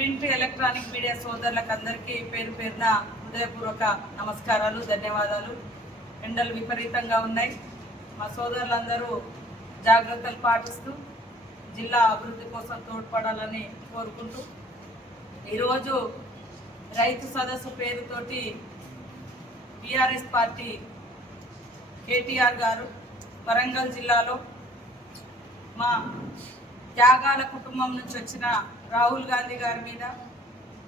Print electronic media సోదరులకు అందరికీ పేరు పేరున హృదయపూర్వక నమస్కారాలు, ధన్యవాదాలు. ఎండలు విపరీతంగా ఉన్నాయి. మా సోదరులందరూ జాగ్రత్తలు పాటిస్తూ జిల్లా అభివృద్ధి కోసం తోడ్పడాలని కోరుకుంటూ ఈరోజు రైతు సదస్సు పేరుతోటి టీఆర్ఎస్ పార్టీ కేటీఆర్ గారు వరంగల్ జిల్లాలో మా త్యాగాల కుటుంబం నుంచి వచ్చిన రాహుల్ గాంధీ గారి మీద,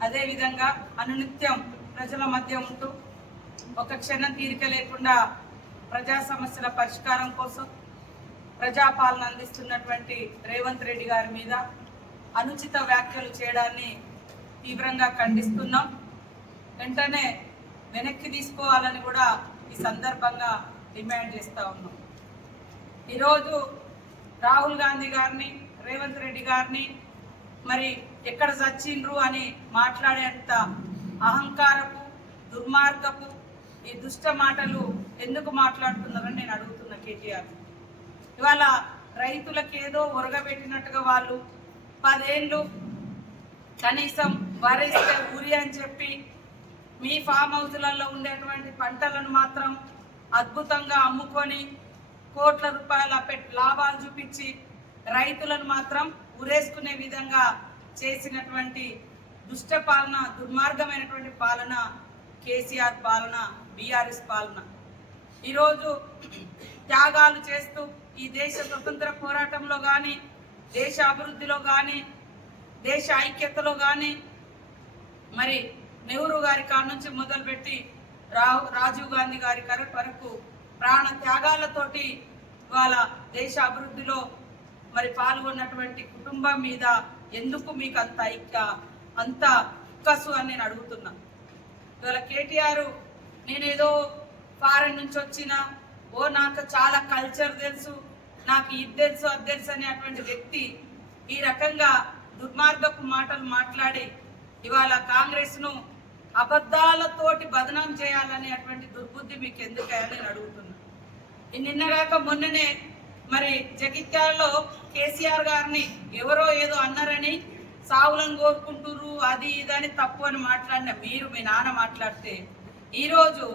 అదేవిధంగా అనునిత్యం ప్రజల మధ్య ఉంటూ ఒక క్షణం తీరిక లేకుండా ప్రజా సమస్యల పరిష్కారం కోసం ప్రజాపాలన అందిస్తున్నటువంటి రేవంత్ రెడ్డి గారి మీద అనుచిత వ్యాఖ్యలు చేయడాన్ని తీవ్రంగా ఖండిస్తున్నాం. వెంటనే వెనక్కి తీసుకోవాలని కూడా ఈ సందర్భంగా డిమాండ్ చేస్తూ ఉన్నాం. ఈరోజు రాహుల్ గాంధీ గారిని, రేవంత్ రెడ్డి గారిని మరి ఎక్కడ చచ్చిండ్రు అని మాట్లాడేంత అహంకారపు, దుర్మార్గపు ఈ దుష్ట మాటలు ఎందుకు మాట్లాడుతున్నారని నేను అడుగుతున్నా కేటీఆర్. ఇవాళ రైతులకు ఏదో ఉరగబెట్టినట్టుగా వాళ్ళు 10 ఏళ్ళు కనీసం వరేస్తే ఊరి అని చెప్పి మీ ఫామ్ హౌస్లలో ఉండేటువంటి పంటలను మాత్రం అద్భుతంగా అమ్ముకొని కోట్ల రూపాయల లాభాలు చూపించి రైతులను మాత్రం ఉరేసుకునే విధంగా చేసినటువంటి దుష్ట పాలన, దుర్మార్గమైనటువంటి పాలన కేసీఆర్ పాలన, బీఆర్ఎస్ పాలన. ఈరోజు త్యాగాలు చేస్తూ ఈ దేశ స్వతంత్ర పోరాటంలో కానీ, దేశ అభివృద్ధిలో కానీ, దేశ ఐక్యతలో కానీ మరి నెహ్రూ గారి కాడ నుంచి మొదలుపెట్టి రాజీవ్ గాంధీ గారి వరకు ప్రాణ త్యాగాలతోటి ఇవాళ దేశ అభివృద్ధిలో మరి పాల్గొన్నటువంటి కుటుంబం మీద ఎందుకు మీకు అంత ఉక్కసు అని నేను అడుగుతున్నా. ఇవాళ కేటీఆర్ నేనేదో ఫారెన్ నుంచి వచ్చిన, నాకు చాలా కల్చర్ తెలుసు, నాకు ఇది తెలుసు అది తెలుసు అనేటువంటి వ్యక్తి ఈ రకంగా దుర్మార్గపు మాటలు మాట్లాడి ఇవాళ కాంగ్రెస్ను అబద్ధాలతోటి బదనాం చేయాలనేటువంటి దుర్బుద్ధి మీకు ఎందుకని నేను అడుగుతున్నా. నిన్నగాక మొన్ననే మరి జగిత్యాలలో కేసీఆర్ గారిని ఎవరో ఏదో అన్నారని సావులను కోరుకుంటురు, అది ఇదని తప్పు అని మాట్లాడిన మీరు, మీ నాన్న మాట్లాడితే ఈరోజు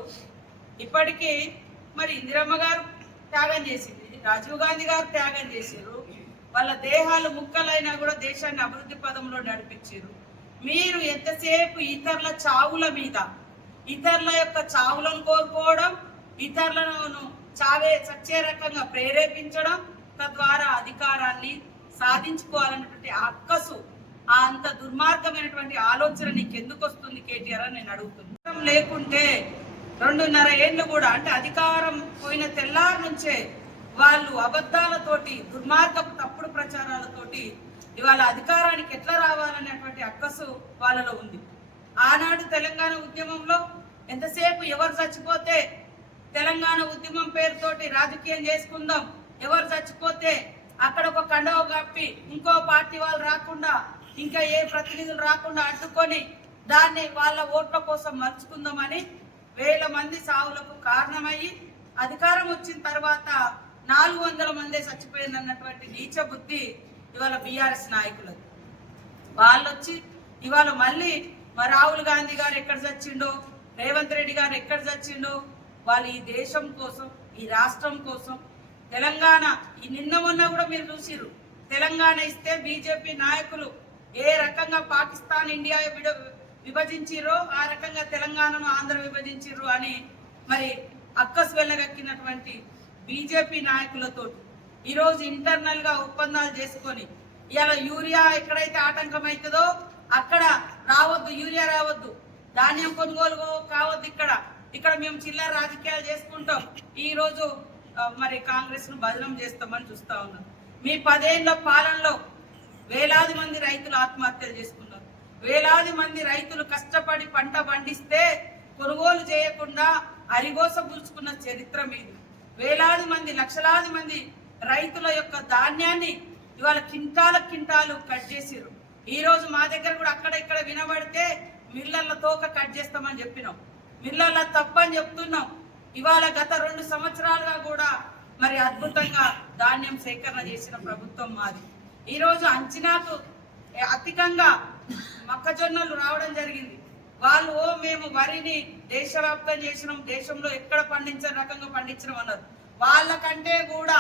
ఇప్పటికీ మరి ఇందిరమ్మ గారు త్యాగం చేసింది, రాజీవ్ గాంధీ గారు త్యాగం చేశారు, వాళ్ళ దేహాలు ముక్కలైనా కూడా దేశాన్ని అభివృద్ధి పదంలో నడిపించారు. మీరు ఎంతసేపు ఇతరుల చావుల మీద, ఇతరుల యొక్క చావులను కోరుకోవడం, ఇతరులను చచ్చే రకంగా ప్రేరేపించడం, తద్వారా అధికారాన్ని సాధించుకోవాలన్నటువంటి అక్కసు, అంత దుర్మార్గమైనటువంటి ఆలోచన నీకు ఎందుకు వస్తుంది కేటీఆర్ అని నేను అడుగుతున్నాను. లేకుంటే 2.5 ఏళ్ళు కూడా, అంటే అధికారం పోయిన తెల్లారి నుంచే వాళ్ళు అబద్ధాలతోటి, దుర్మార్గపు తప్పుడు ప్రచారాలతోటి ఇవాళ అధికారానికి ఎట్లా రావాలనేటువంటి అక్కసు వాళ్ళలో ఉంది. ఆనాడు తెలంగాణ ఉద్యమంలో ఎంతసేపు ఎవరు చచ్చిపోతే తెలంగాణ ఉద్యమం పేరుతోటి రాజకీయం చేసుకుందాం, ఎవరు చచ్చిపోతే అక్కడ ఒక కండవ కప్పి ఇంకో పార్టీ వాళ్ళు రాకుండా, ఇంకా ఏ ప్రతినిధులు రాకుండా అడ్డుకొని దాన్ని వాళ్ళ ఓట్ల కోసం మలుచుకుందామని వేల మంది సావులకు కారణమయ్యి అధికారం వచ్చిన తర్వాత 400 మందే చచ్చిపోయిందన్నటువంటి నీచ బుద్ధి ఇవాళ బీఆర్ఎస్ నాయకులది. వాళ్ళు వచ్చి ఇవాళ మళ్ళీ రాహుల్ గాంధీ గారు ఎక్కడ చచ్చిండో, రేవంత్ రెడ్డి గారు ఎక్కడ చచ్చిండో, వాళ్ళు ఈ దేశం కోసం, ఈ రాష్ట్రం కోసం, తెలంగాణ నిన్న మొన్న కూడా మీరు చూసిరు, తెలంగాణ ఇస్తే బీజేపీ నాయకులు ఏ రకంగా పాకిస్తాన్, ఇండియా విభజించిరో ఆ రకంగా తెలంగాణను ఆంధ్ర విభజించిర్రు అని మరి అక్కసు వెళ్ళగక్కినటువంటి బీజేపీ నాయకులతో ఈరోజు ఇంటర్నల్ గా ఒప్పందాలు చేసుకొని ఇవాళ యూరియా ఎక్కడైతే ఆటంకం అవుతుందో అక్కడ రావద్దు, యూరియా రావద్దు, ధాన్యం కొనుగోలు కావద్దు, ఇక్కడ మేము చిల్లర రాజకీయాలు చేసుకుంటాం, ఈ రోజు మరి కాంగ్రెస్ ను బదనం చేస్తామని చూస్తా ఉన్నాం. మీ 10 ఏళ్ల పాలనలో వేలాది మంది రైతులు ఆత్మహత్యలు చేసుకున్నారు. వేలాది మంది రైతులు కష్టపడి పంట పండిస్తే కొనుగోలు చేయకుండా అరిగోస పులుచుకున్న చరిత్ర మీది. వేలాది మంది, లక్షలాది మంది రైతుల యొక్క ధాన్యాన్ని ఇవాళ కింటాలు కట్ చేసిరు. ఈ రోజు మా దగ్గర కూడా అక్కడ ఇక్కడ వినబడితే మిల్లర్ల తోక కట్ చేస్తామని చెప్పినాం, మిల్లర్ల తప్పని చెప్తున్నాం. ఇవాళ గత 2 సంవత్సరాలుగా కూడా మరి అద్భుతంగా ధాన్యం సేకరణ చేసిన ప్రభుత్వం మాది. ఈ రోజు అంచనాకు అధికంగా మొక్కజొన్నలు రావడం జరిగింది. వాళ్ళు మేము వరిని దేశవ్యాప్తం చేసినాం, దేశంలో ఎక్కడ పండించని రకంగా పండించడం అన్నారు. వాళ్ళకంటే కూడా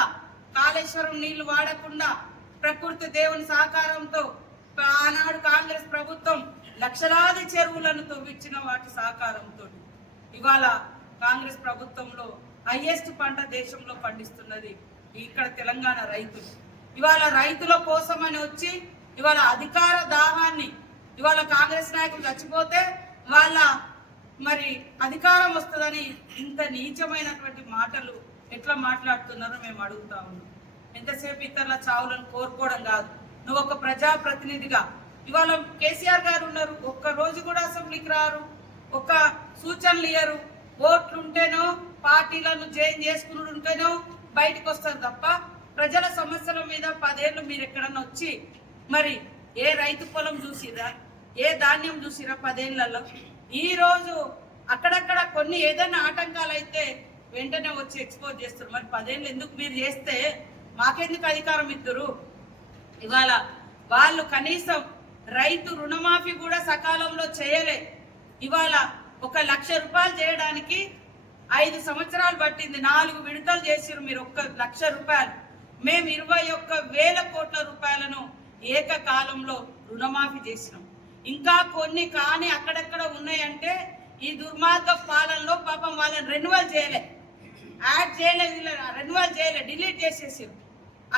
కాళేశ్వరం నీళ్లు వాడకుండా ప్రకృతి దేవుని సహకారంతో ఆనాడు కాంగ్రెస్ ప్రభుత్వం లక్షలాది చెరువులను తవ్వించిన వాటి సహకారంతో ఇవాళ కాంగ్రెస్ ప్రభుత్వంలో హైయెస్ట్ పంట దేశంలో పండిస్తున్నది ఇక్కడ తెలంగాణ రైతులు. ఇవాళ రైతుల కోసమని వచ్చి ఇవాళ అధికార దాహాన్ని ఇవాళ కాంగ్రెస్ నాయకులు చచ్చిపోతే వాళ్ళ మరి అధికారం వస్తుందని ఇంత నీచమైనటువంటి మాటలు ఎట్లా మాట్లాడుతున్నారో మేము అడుగుతా ఉన్నాం. ఎంతసేపు ఇతరుల చావులను కోరుకోవడం కాదు. నువ్వు ఒక ప్రజాప్రతినిధిగా ఇవాళ కేసీఆర్ గారు ఉన్నారు, ఒక్క రోజు కూడా అసెంబ్లీకి రారు, ఒక్క సూచనలు ఇయ్యరు. ఓట్లుంటేనో పార్టీలను చేంజ్ చేసుకుంటేనో బయటకు వస్తారు తప్ప ప్రజల సమస్యల మీద 10 ఏళ్ళు మీరు ఎక్కడన్నా వచ్చి మరి ఏ రైతు పొలం చూసిరా, ఏ ధాన్యం చూసిరా 10 ఏళ్లలో? ఈ రోజు అక్కడక్కడ కొన్ని ఏదైనా ఆటంకాలు అయితే వెంటనే వచ్చి ఎక్స్పోజ్ చేస్తారు. మరి 10 ఏళ్ళు ఎందుకు మీరు చేస్తే మాకెందుకు అధికారం ఇద్దరు? ఇవాళ వాళ్ళు కనీసం రైతు రుణమాఫీ కూడా సకాలంలో చేయలే. ఇవాళ 1 లక్ష రూపాయలు చేయడానికి 5 సంవత్సరాలు పట్టింది. 4 విడతలు చేసిరు మీరు 1 లక్ష రూపాయలు. మేము 21,000 కోట్ల రూపాయలను ఏకకాలంలో రుణమాఫీ చేసినాం. ఇంకా కొన్ని కానీ అక్కడక్కడ ఉన్నాయంటే ఈ దుర్మార్గ పాలనలో పాపం వాళ్ళని రెన్యువల్ చేయలే, యాడ్ చేయలే, రెన్యువల్ చేయలే, డిలీట్ చేసేసారు.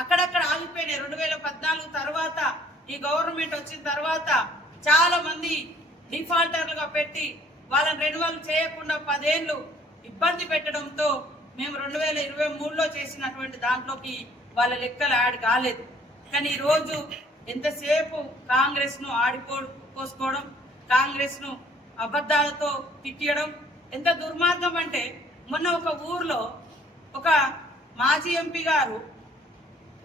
అక్కడక్కడ ఆగిపోయినాయి. 2014 తర్వాత ఈ గవర్నమెంట్ వచ్చిన తర్వాత చాలా మంది డిఫాల్టర్లుగా పెట్టి వాళ్ళని రెన్యువల్ చేయకుండా 10 ఏళ్ళు ఇబ్బంది పెట్టడంతో మేము 2023లో చేసినటువంటి దాంట్లోకి వాళ్ళ లెక్కలు యాడ్ కాలేదు. కానీ ఈరోజు ఎంతసేపు కాంగ్రెస్ను ఆడిపోసుకోవడం, కాంగ్రెస్ను అబద్ధాలతో తిట్టడం ఎంత దుర్మార్గం అంటే, మొన్న ఒక ఊర్లో ఒక మాజీ ఎంపీ గారు,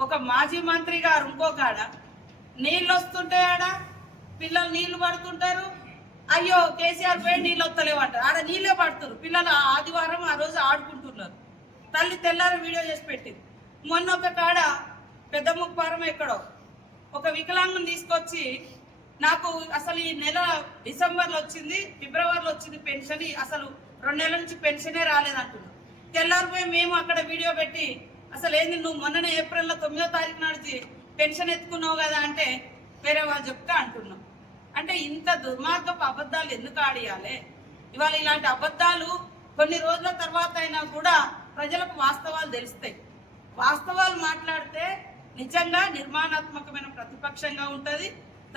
ఒక మాజీ మంత్రి గారు ఇంకో కాడ నీళ్ళు వస్తుంటాయాడ, పిల్లలు నీళ్లు పడుతుంటారు, అయ్యో కేసీఆర్ పోయి నీళ్ళు వస్తలేవు అంటారు. ఆడ నీళ్ళే పడుతున్నారు పిల్లలు. ఆదివారం ఆ రోజు ఆడుకుంటున్నారు. తల్లి తెల్లారి వీడియో చేసి పెట్టింది. మొన్న ఒక కాడ పెద్ద ముప్పారం ఎక్కడో ఒక వికలాంగుని తీసుకొచ్చి నాకు అసలు ఈ నెల డిసెంబర్లో వచ్చింది, ఫిబ్రవరిలో వచ్చింది పెన్షన్, అసలు 2 నెలల నుంచి పెన్షనే రాలేదంటున్నారు. తెల్లారిపోయి మేము అక్కడ వీడియో పెట్టి అసలు ఏంది నువ్వు మొన్ననే ఏప్రిల్లో 9వ తారీఖు నాడు పెన్షన్ ఎత్తుకున్నావు కదా అంటే వేరే వాళ్ళు చెప్తే అంటున్నాం. అంటే ఇంత దుర్మార్గపు అబద్ధాలు ఎందుకు ఆడియాలి? ఇవాళ ఇలాంటి అబద్ధాలు కొన్ని రోజుల తర్వాత అయినా కూడా ప్రజలకు వాస్తవాలు తెలుస్తాయి. వాస్తవాలు మాట్లాడితే నిజంగా నిర్మాణాత్మకమైన ప్రతిపక్షంగా ఉంటుంది.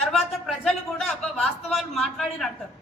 తర్వాత ప్రజలు కూడా వాస్తవాలు మాట్లాడినంటారు.